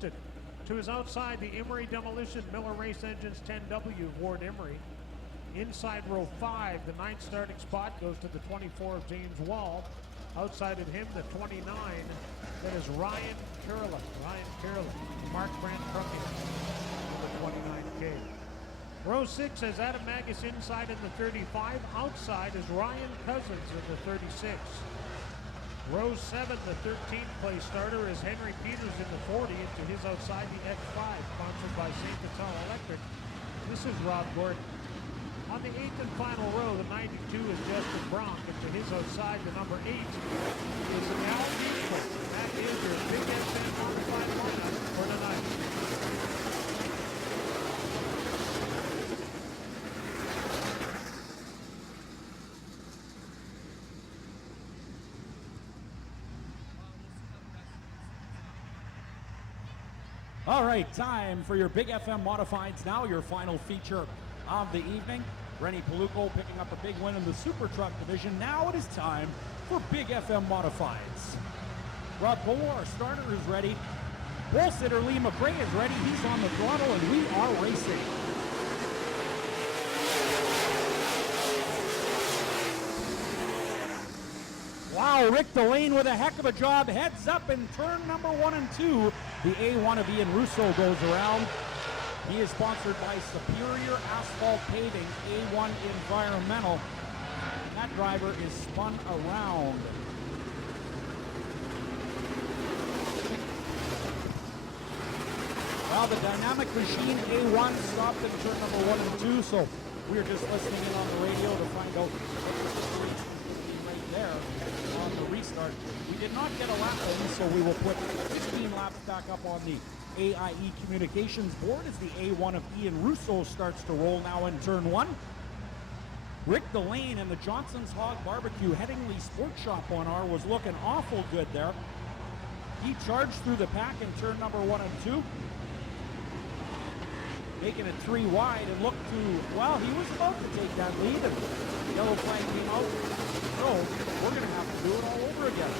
boosted. To his outside, the Emery Demolition Miller Race Engines 10W Ward Emery. Inside row 5, the 9th starting spot goes to the 24 of James Wall. Outside of him, the 29, that is Ryan Carolyn. Mark Brandt Trucking, the 29K. Row 6 has Adam Magus inside in the 35. Outside is Ryan Cousins in the 36. Row 7, the 13th place starter is Henry Peters in the 40. And to his outside, the X5, sponsored by St. Vital Electric. This is Rob Gordon. On the 8th and final row, the 92 is Justin Bronk, and to his outside, the number 8 is Al Beachman. That is your Big FM modified lineup for tonight. All right, time for your Big FM Modifieds now, your final feature of the evening. Rennie Paluco picking up a big win in the Super Truck division. Now it is time for Big FM Modifieds. Rob Cole, our starter, is ready. Pole sitter Lee McRae is ready. He's on the throttle, and we are racing. Wow, Rick Delane with a heck of a job. Heads up in turn number 1 and 2. The A1 of Ian Russo goes around. He is sponsored by Superior Asphalt Paving, A1 Environmental. And that driver is spun around. Well, the dynamic machine A1 stopped in turn number 1 and 2, so we're just listening in on the radio to find out what the situation is right there on the restart. We did not get a lap in, so we will put 16 laps back up on the AIE Communications board as the A1 of Ian Russo starts to roll now in turn 1. Rick Delane and the Johnson's Hog Barbecue Headingley Sports Shop 1R was looking awful good there. He charged through the pack in turn number 1 and 2. Making it 3 wide and looked to, well, he was about to take that lead and the yellow flag came out. So we're going to have to do it all over again.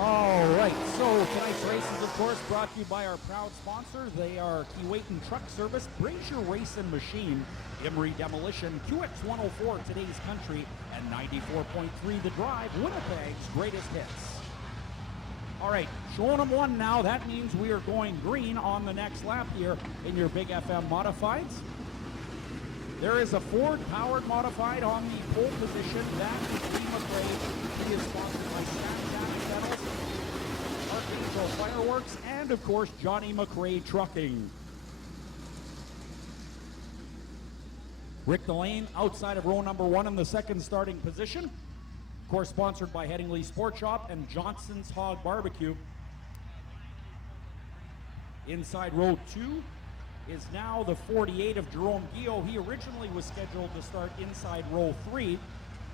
All right, so tonight's race is, of course, brought to you by our proud sponsors. They are Keewatin Truck Service, Brazier Race and Machine, Emery Demolition, QX104 Today's Country, and 94.3 The Drive, Winnipeg's greatest hits. All right, showing them one now. That means we are going green on the next lap here in your Big FM Modifieds. There is a Ford-powered modified on the pole position. That is Lee McRae. He is sponsored by Snapchat Metals, Archangel Fireworks, and of course, Johnny McRae Trucking. Rick Delane outside of row number 1 in the second starting position. Of course, sponsored by Headingley Sports Shop and Johnson's Hog Barbecue. Inside row 2 is now the 48 of Jerome Guillot. He originally was scheduled to start inside row 3.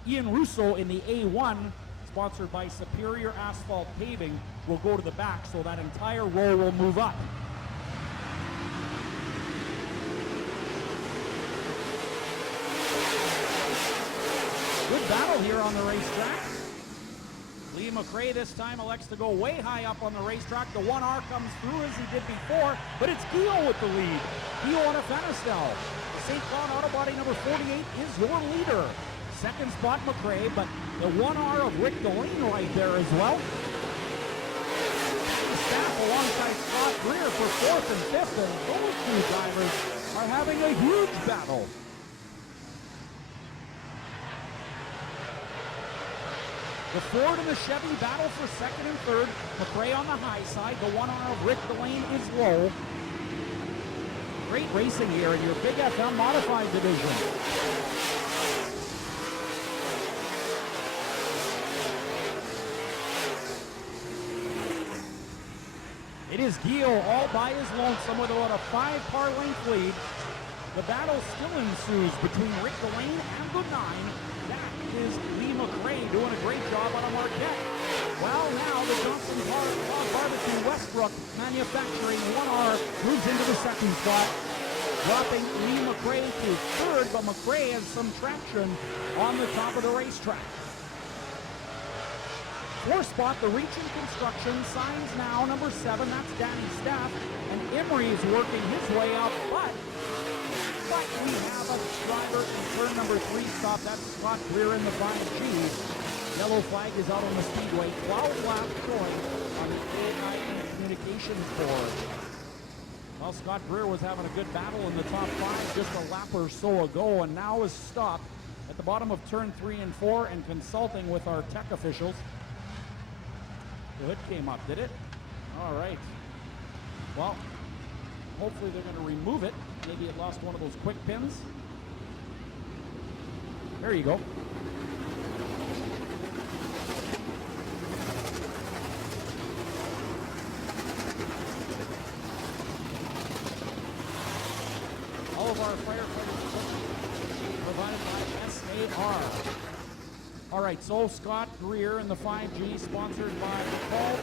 Ian Russo in the A1, sponsored by Superior Asphalt Paving, will go to the back, so that entire row will move up. Good battle here on the racetrack. Lee McRae this time elects to go way high up on the racetrack. The 1R comes through as he did before, but it's Guillot with the lead. Guillot on a Fanistel. The St. Cloud Autobody number 48 is your leader. Second spot McRae, but the 1R of Rick Delane right there as well. Staff alongside Scott Greer for 4th and 5th, and those two drivers are having a huge battle. The Ford and the Chevy battle for 2nd and 3rd. McRae on the high side. The 1R of Rick Delane is low. Great racing here in your Big FM Modified division. It is Guillot all by his lonesome with about a 5-car length lead. The battle still ensues between Rick Delane and the 9. That is Lee McRae doing a great job on a Marquette. Well, now the Johnson Barbecue Westbrook Manufacturing 1R moves into the second spot, dropping Lee McRae to third, but McRae has some traction on the top of the racetrack. Fourth spot, the Reaching Construction, signs now number 7, that's Danny Staff, and Emery is working his way up, but we have a driver in turn number 3 stop, that's Scott Greer in the 5G. Yellow flag is out on the Speedway, 12 laps going on the AIE Communications board. Well, Scott Greer was having a good battle in the top 5 just a lap or so ago, and now is stopped at the bottom of turn 3 and 4 and consulting with our tech officials. The hood came up, did it? All right. Well, hopefully they're going to remove it. Maybe it lost one of those quick pins. There you go. All of our firefighters provided by SAR. All right, so Scott Greer in the 5G, sponsored by Paul.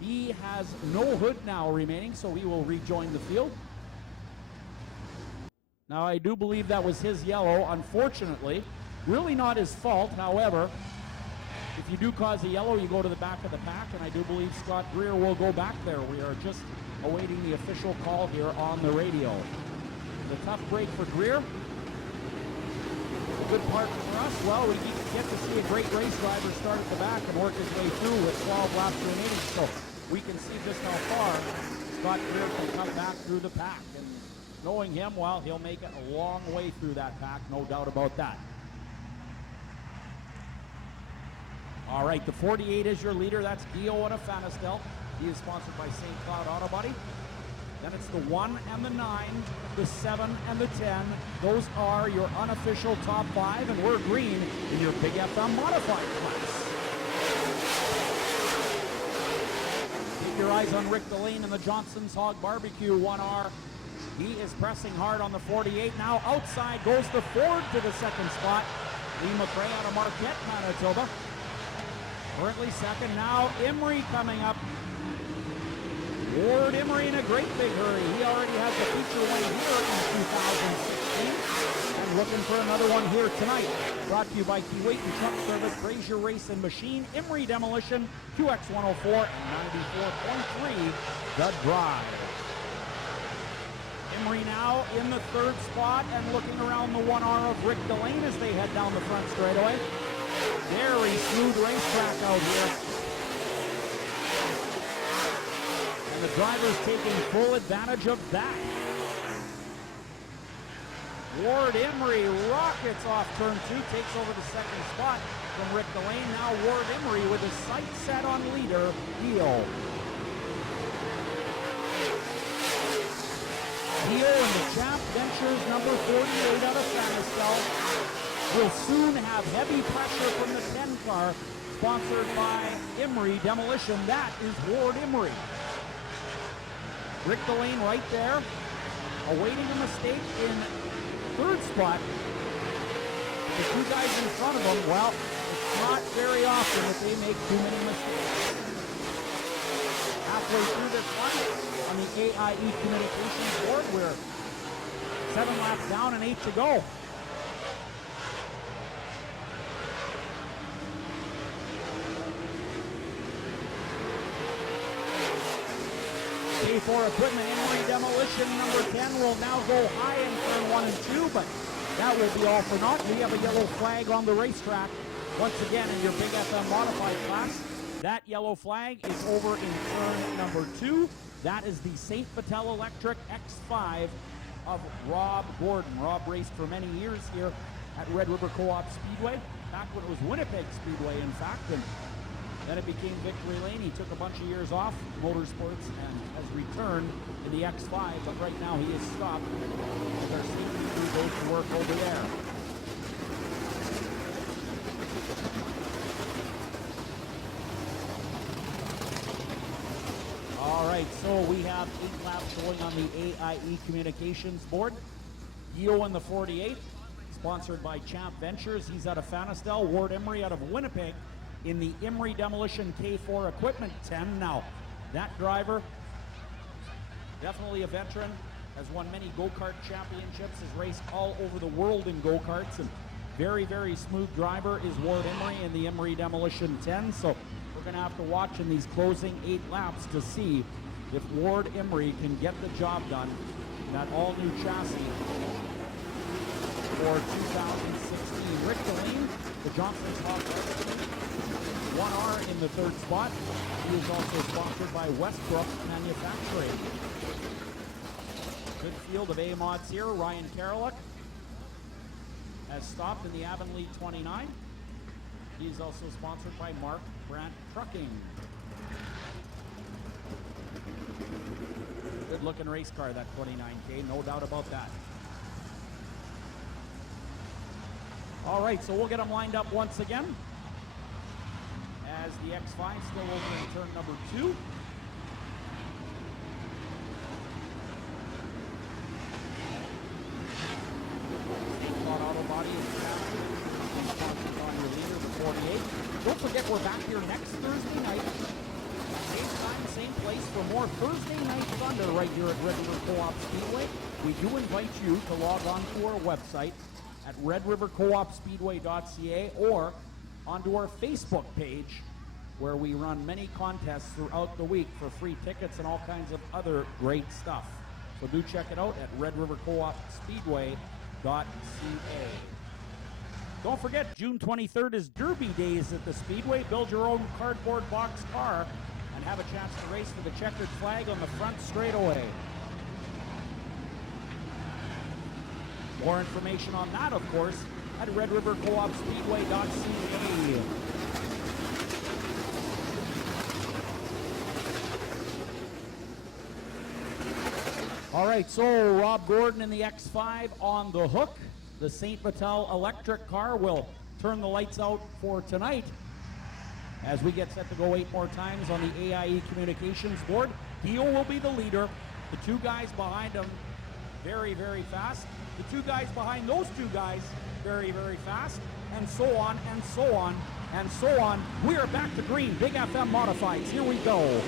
He has no hood now remaining, so he will rejoin the field. Now, I do believe that was his yellow, unfortunately. Really not his fault, however. If you do cause a yellow, you go to the back of the pack, and I do believe Scott Greer will go back there. We are just awaiting the official call here on the radio. The tough break for Greer. The good part for us, well, we get to see a great race driver start at the back and work his way through with 12 laps remaining, so we can see just how far Scott Greer can come back through the pack. And knowing him, well, he'll make it a long way through that pack, no doubt about that. All right, the 48 is your leader. That's Guillaume Afanistel. He is sponsored by St. Cloud Auto Body. Then it's the 1 and the 9, the 7 and the 10. Those are your unofficial top 5, and we're green in your Big FM modified class. Keep your eyes on Rick Delane in the Johnson's Hog Barbecue 1R. He is pressing hard on the 48. Now outside goes the Ford to the second spot. Lee McRae out of Marquette, Manitoba. Currently second. Now Emery coming up. Ward Emery in a great big hurry. He already has the feature win here in 2016. And looking for another one here tonight. Brought to you by Keewatin Truck Service, Brazier Race and Machine, Emery Demolition, QX104 and 94.3 The Drive. Emery now in the third spot and looking around the 1R of Rick Delane as they head down the front straightaway. Very smooth racetrack out here. And the driver's taking full advantage of that. Ward Emery rockets off turn 2, takes over the second spot from Rick Delane. Now Ward Emery with his sights set on leader, Theo. Theo and the Champ Ventures number 48 out of Sanistel will soon have heavy pressure from the 10 car, sponsored by Emery Demolition. That is Ward Emery. Rick Delane right there, awaiting a mistake in third spot. The two guys in front of him, well, it's not very often that they make too many mistakes. Halfway through this one on the AIE Communications board, we're 7 laps down and 8 to go. K4 equipment, Emery Demolition number 10 will now go high in turn 1 and 2, but that will be all for naught. We have a yellow flag on the racetrack. Once again, in your Big FM modified class, that yellow flag is over in turn number 2. That is the St. Vital Electric X5 of Rob Gordon. Rob raced for many years here at Red River Co-op Speedway, back when it was Winnipeg Speedway, in fact, and then it became Victory Lane. He took a bunch of years off motorsports and has returned to the X5, but right now he is stopped as our safety crew goes to work over there. All right, so we have 8 laps going on the AIE Communications board. Gio in the 48, sponsored by Champ Ventures. He's out of Fanistel. Ward Emery out of Winnipeg in the Emery Demolition K4 Equipment 10. Now, that driver, definitely a veteran, has won many go-kart championships, has raced all over the world in go-karts, and very, very smooth driver is Ward Emery in the Emery Demolition 10. So we're going to have to watch in these closing 8 laps to see if Ward Emery can get the job done in that all-new chassis for 2016. Rick Delaney, the Johnson's Hawk 1R in the 3rd spot. He is also sponsored by Westbrook Manufacturing. Good field of A-mods here. Ryan Karalik has stopped in the Avonlea 29. He's also sponsored by Mark Brandt Trucking. Good looking race car, that 29K, no doubt about that. All right, so we'll get them lined up once again as the X5 still over in turn number 2. Auto body is on your leader, the 48. Don't forget, we're back here next Thursday night. Same time, same place for more Thursday Night Thunder right here at Red River Co-op Speedway. We do invite you to log on to our website at redrivercoopspeedway.ca or onto our Facebook page where we run many contests throughout the week for free tickets and all kinds of other great stuff. So do check it out at redrivercoopspeedway.ca. Don't forget, June 23rd is Derby Days at the Speedway. Build your own cardboard box car and have a chance to race for the checkered flag on the front straightaway. More information on that, of course, at redrivercoopspeedway.ca. All right, so Rob Gordon in the X5 on the hook. The St. Vital electric car will turn the lights out for tonight as we get set to go 8 more times on the AIE Communications board. Deal will be the leader. The 2 guys behind him, very, very fast. The 2 guys behind those 2 guys, very, very fast. And so on, and so on, and so on. We are back to green. Big FM Modifieds. Here we go.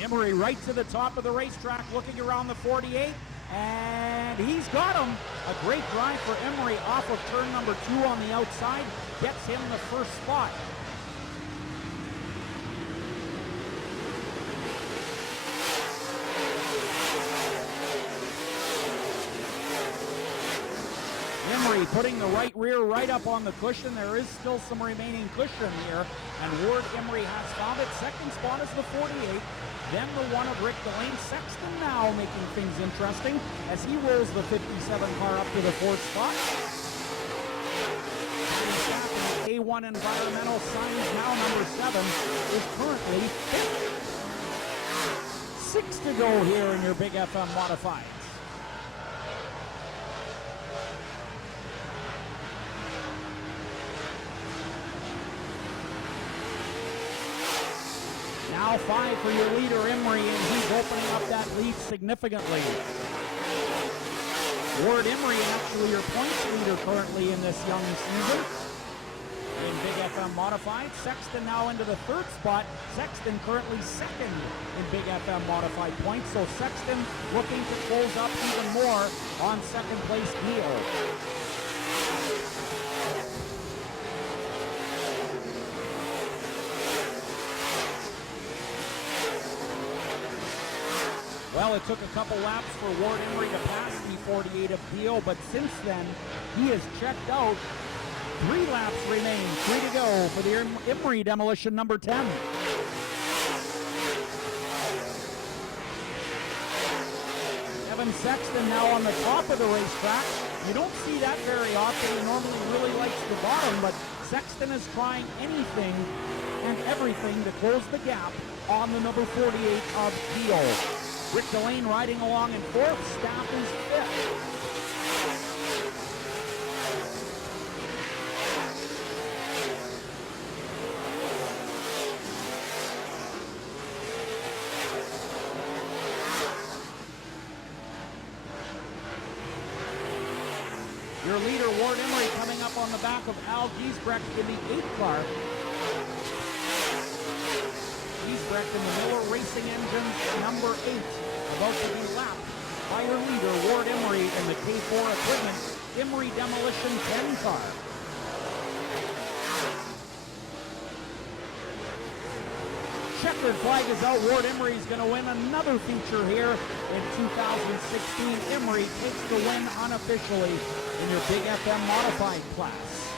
Emery right to the top of the racetrack, looking around the 48, and he's got him. A great drive for Emery off of turn number 2 on the outside, gets him the first spot. Emery putting the right rear right up on the cushion. There is still some remaining cushion here, and Ward Emery has found it. Second spot is the 48. Then the one of Rick Delaney. Sexton now making things interesting as he rolls the 57 car up to the 4th spot. A1 Environmental Signs now number 7 is currently 5th. 6 to go here in your Big FM Modifieds. Now 5 for your leader, Emery, and he's opening up that lead significantly. Ward Emery, actually your points leader currently in this young season in Big FM Modified. Sexton now into the 3rd spot. Sexton currently 2nd in Big FM Modified points, so Sexton looking to close up even more on 2nd place Deal. Well, it took a couple laps for Ward Emery to pass the 48 of Deal, but since then, he has checked out. 3 laps remain, 3 to go for the Emery Demolition number 10. Evan Sexton now on the top of the racetrack. You don't see that very often. He normally really likes the bottom, but Sexton is trying anything and everything to close the gap on the number 48 of Deal. Rick Delane riding along in 4th, Staff is 5th. Your leader, Ward Emery, coming up on the back of Al Giesbrecht in the 8th car. Giesbrecht in the Miller Racing Engines, number 8, about to be lapped by your leader, Ward Emery, in the K4 Equipment Emery Demolition 10 car. Checkered flag is out. Ward Emery is going to win another feature here in 2016. Emery takes the win unofficially in your Big FM Modified class.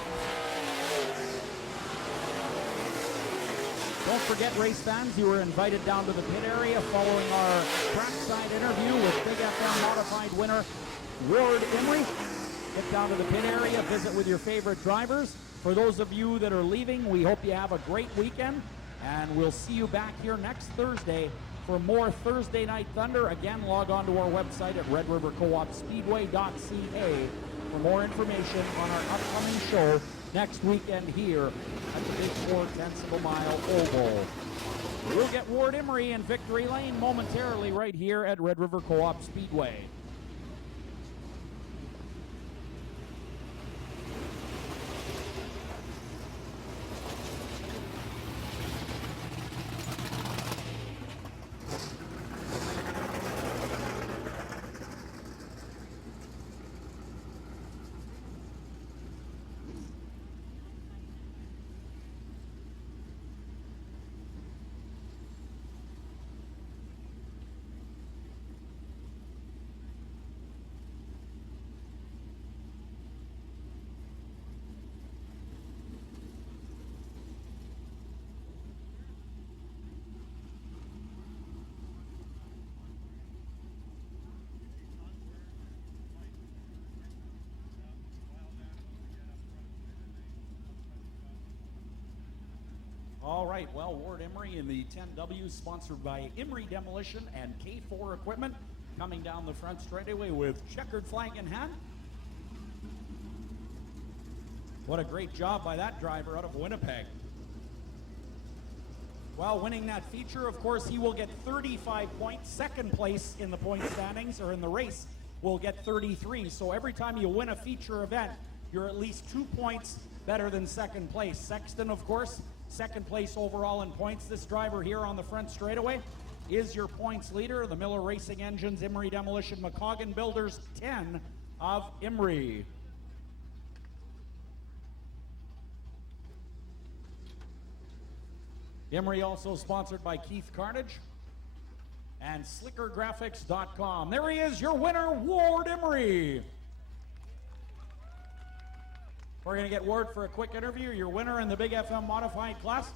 Don't forget, race fans, you were invited down to the pit area following our trackside interview with Big FM Modified winner Ward Emery. Get down to the pit area, visit with your favorite drivers. For those of you that are leaving, we hope you have a great weekend, and we'll see you back here next Thursday for more Thursday Night Thunder. Again, log on to our website at redrivercoopspeedway.ca for more information on our upcoming show next weekend here at the Big 4/10 of a mile oval. We'll get Ward Emery in victory lane momentarily right here at Red River Co-op Speedway. All right, well, Ward Emery in the 10W, sponsored by Emery Demolition and K4 Equipment, coming down the front straightaway with checkered flag in hand. What a great job by that driver out of Winnipeg. Well, winning that feature, of course, he will get 35 points. Second place in the point standings, or in the race, will get 33. So every time you win a feature event, you're at least 2 points better than second place. Sexton, of course, second place overall in points. This driver here on the front straightaway is your points leader, the Miller Racing Engines, Emery Demolition, McCoggan Builders 10 of Emery. Emery also sponsored by Keith Carnage and SlickerGraphics.com. There he is, your winner, Ward Emery. We're going to get Ward for a quick interview. Your winner in the Big FM Modified class.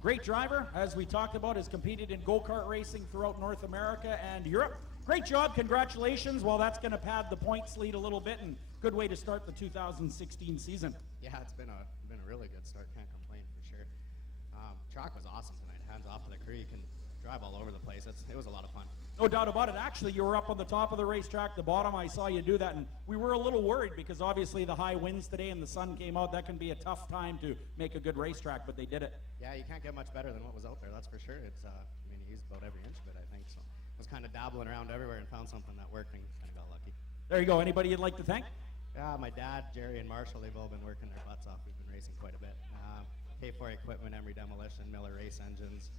Great driver, as we talked about, has competed in go-kart racing throughout North America and Europe. Great job, congratulations. Well, that's going to pad the points lead a little bit, and good way to start the 2016 season. Yeah, it's been a really good start. Can't complain for sure. Track was awesome tonight. Hands off of the creek and drive all over the place. It was a lot of fun. No doubt about it. Actually, you were up on the top of the racetrack, the bottom. I saw you do that, and we were a little worried because obviously the high winds today and the sun came out. That can be a tough time to make a good racetrack, but they did it. Yeah, you can't get much better than what was out there, that's for sure. It's, I mean, he used about every inch of it, I think. So I was kind of dabbling around everywhere and found something that worked and kind of got lucky. There you go. Anybody you'd like to thank? Yeah, my dad, Jerry, and Marshall, they've all been working their butts off. We've been racing quite a bit. K4 Equipment, Emery Demolition, Miller Race Engines,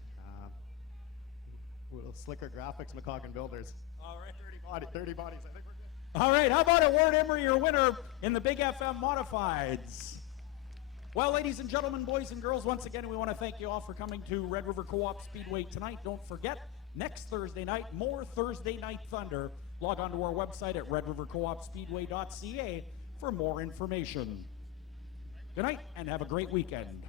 Slicker Graphics, McCoggan Builders. All right. 30 bodies, I think we're good. All right, how about it, Ward Emery, your winner in the Big FM Modifieds. Well, ladies and gentlemen, boys and girls, once again, we want to thank you all for coming to Red River Co-op Speedway tonight. Don't forget, next Thursday night, more Thursday Night Thunder. Log on to our website at redrivercoopspeedway.ca for more information. Good night, and have a great weekend.